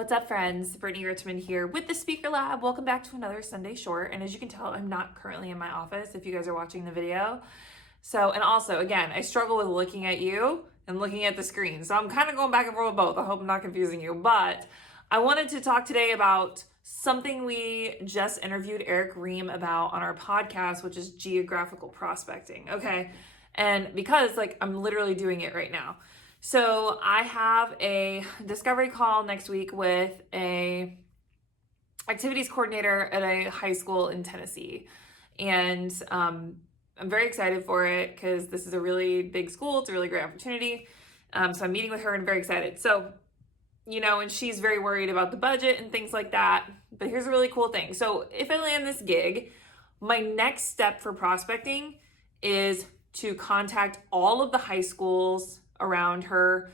What's up, friends? Brittany Richmond here with the Speaker Lab. Welcome back to another Sunday Short. And as you can tell, I'm not currently in my office if you guys are watching the video. And also, again, I struggle with looking at you and looking at the screen. So I'm kind of going back and forth with both. I hope I'm not confusing you. But I wanted to talk today about something we just interviewed Eric Ream about on our podcast, which is geographical prospecting. Okay. And because I'm literally doing it right now. So I have a discovery call next week with a activities coordinator at a high school in Tennessee. And I'm very excited for it because this is a really big school. It's a really great opportunity. So I'm meeting with her and very excited. So, and she's very worried about the budget and things like that. But here's a really cool thing. So if I land this gig, my next step for prospecting is to contact all of the high schools around her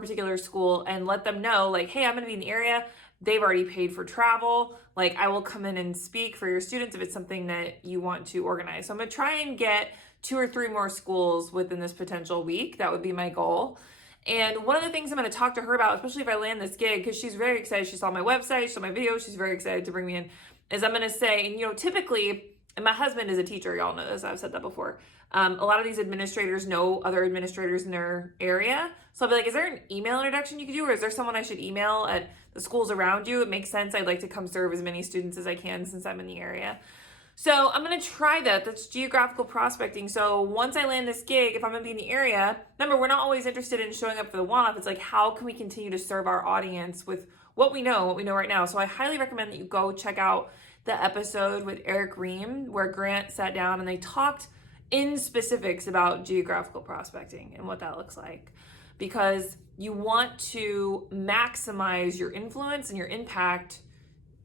particular school and let them know, hey, I'm gonna be in the area. They've already paid for travel. I will come in and speak for your students if it's something that you want to organize. So I'm gonna try and get 2 or 3 more schools within this potential week. That would be my goal. And one of the things I'm gonna talk to her about, especially if I land this gig, because she's very excited, she saw my website, she saw my video, she's very excited to bring me in, is I'm gonna say, and typically, and my husband is a teacher, y'all know this, I've said that before. A lot of these administrators know other administrators in their area. So I'll be like, is there an email introduction you could do? Or is there someone I should email at the schools around you? It makes sense. I'd like to come serve as many students as I can since I'm in the area. So I'm going to try that. That's geographical prospecting. So once I land this gig, if I'm going to be in the area, remember, we're not always interested in showing up for the one-off. It's how can we continue to serve our audience with what we know right now? So I highly recommend that you go check out the episode with Eric Ream where Grant sat down and they talked in specifics about geographical prospecting and what that looks like, because you want to maximize your influence and your impact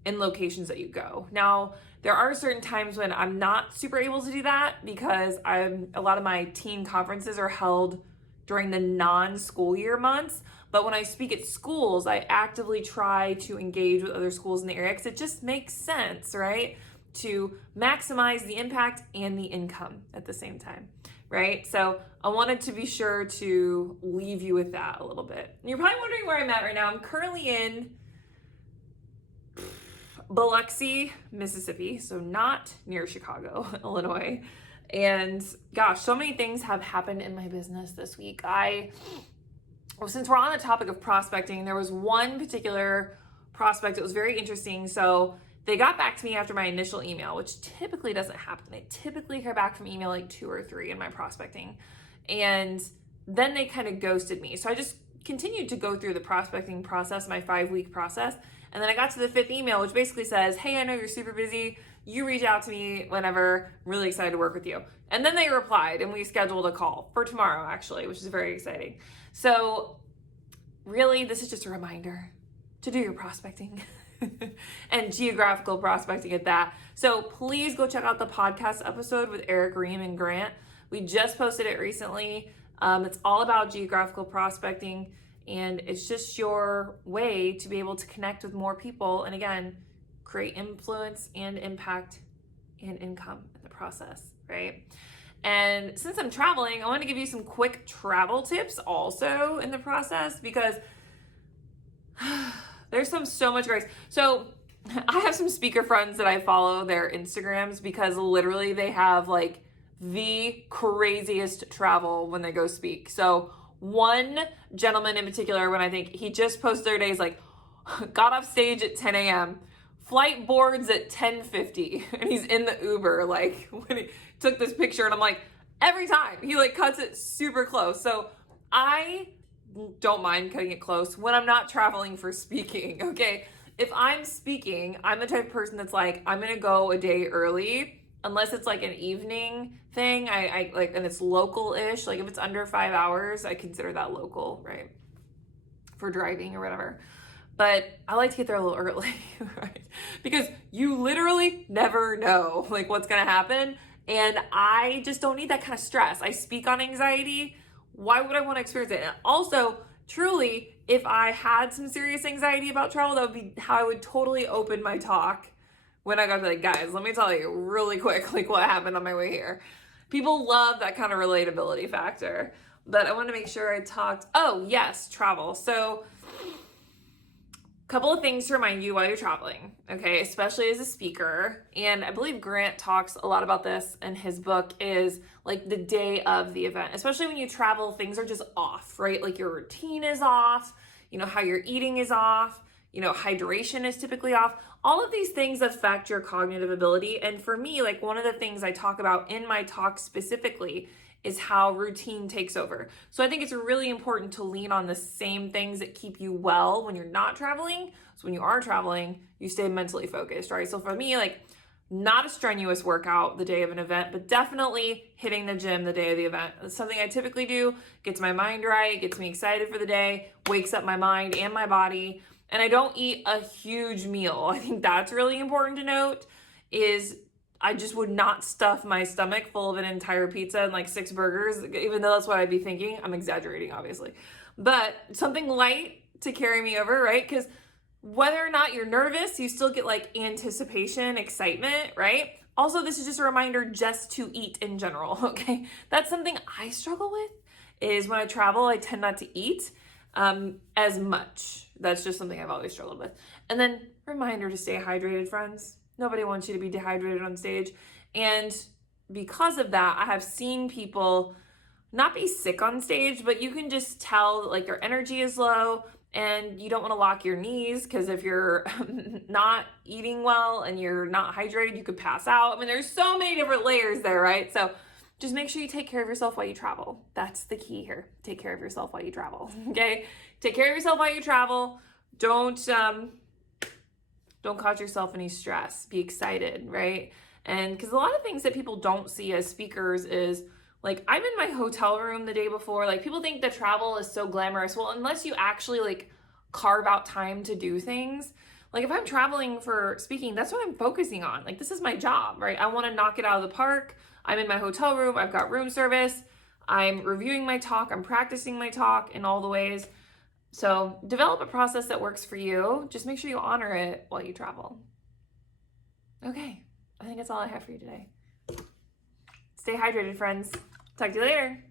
in locations that you go. Now, there are certain times when I'm not super able to do that because a lot of my teen conferences are held during the non-school year months. But when I speak at schools, I actively try to engage with other schools in the area because it just makes sense, right? To maximize the impact and the income at the same time, right? So I wanted to be sure to leave you with that a little bit. And you're probably wondering where I'm at right now. I'm currently in Biloxi, Mississippi, so not near Chicago, Illinois. And gosh, so many things have happened in my business this week. Since we're on the topic of prospecting, there was one particular prospect that was very interesting. So they got back to me after my initial email, which typically doesn't happen. I typically hear back from email 2 or 3 in my prospecting. And then they kind of ghosted me. So I just continued to go through the prospecting process, my 5-week process. And then I got to the 5th email, which basically says, hey, I know you're super busy. You reach out to me whenever. I'm really excited to work with you. And then they replied and we scheduled a call for tomorrow, actually, which is very exciting. So really, this is just a reminder to do your prospecting. And geographical prospecting at that. So please go check out the podcast episode with Eric Ream and Grant. We just posted it recently. It's all about geographical prospecting, and it's just your way to be able to connect with more people and, again, create influence and impact and income in the process, right? And since I'm traveling, I want to give you some quick travel tips also in the process because there's so much grace. So I have some speaker friends that I follow their Instagrams because literally they have the craziest travel when they go speak. So one gentleman in particular, when I think he just posted the other day, is got off stage at 10 a.m., flight boards at 10:50, and he's in the Uber, when he took this picture, and I'm every time, he cuts it super close. So I don't mind cutting it close when I'm not traveling for speaking, okay? If I'm speaking, I'm the type of person that's I'm gonna go a day early, unless it's an evening thing, I and it's local-ish, if it's under 5 hours, I consider that local, right? For driving or whatever. But I like to get there a little early, right? Because you literally never know what's gonna happen. And I just don't need that kind of stress. I speak on anxiety. Why would I want to experience it? And also, truly, if I had some serious anxiety about travel, that would be how I would totally open my talk when I got to guys, let me tell you really quick, what happened on my way here. People love that kind of relatability factor. But I wanted to make sure I talked, oh yes, travel. So Couple of things to remind you while you're traveling, okay, especially as a speaker. And I believe Grant talks a lot about this in his book, is like the day of the event. Especially when you travel, things are just off, right? Like your routine is off, you know, how you're eating is off, you know, hydration is typically off. All of these things affect your cognitive ability. And for me, like one of the things I talk about in my talk specifically is how routine takes over. So I think it's really important to lean on the same things that keep you well when you're not traveling. So when you are traveling, you stay mentally focused, right? So for me, like not a strenuous workout the day of an event, but definitely hitting the gym the day of the event. It's something I typically do, gets my mind right, gets me excited for the day, wakes up my mind and my body. And I don't eat a huge meal. I think that's really important to note, is I just would not stuff my stomach full of an entire pizza and like 6 burgers, even though that's what I'd be thinking. I'm exaggerating, obviously. But something light to carry me over, right? Because whether or not you're nervous, you still get like anticipation, excitement, right? Also, this is just a reminder just to eat in general, okay? That's something I struggle with, is when I travel, I tend not to eat as much. That's just something I've always struggled with. And then reminder to stay hydrated, friends. Nobody wants you to be dehydrated on stage. And because of that, I have seen people not be sick on stage, but you can just tell that like their energy is low, and you don't want to lock your knees, because if you're not eating well and you're not hydrated, you could pass out. I mean, there's so many different layers there, right? So just make sure you take care of yourself while you travel. That's the key here. Take care of yourself while you travel, okay? Take care of yourself while you travel. Don't cause yourself any stress. Be excited, right? And because a lot of things that people don't see as speakers is, like, I'm in my hotel room the day before. Like, people think that travel is so glamorous. Well, unless you actually, like, carve out time to do things. Like, if I'm traveling for speaking, that's what I'm focusing on. Like, this is my job, right? I want to knock it out of the park. I'm in my hotel room. I've got room service. I'm reviewing my talk. I'm practicing my talk in all the ways. So develop a process that works for you. Just make sure you honor it while you travel. Okay, I think that's all I have for you today. Stay hydrated, friends. Talk to you later.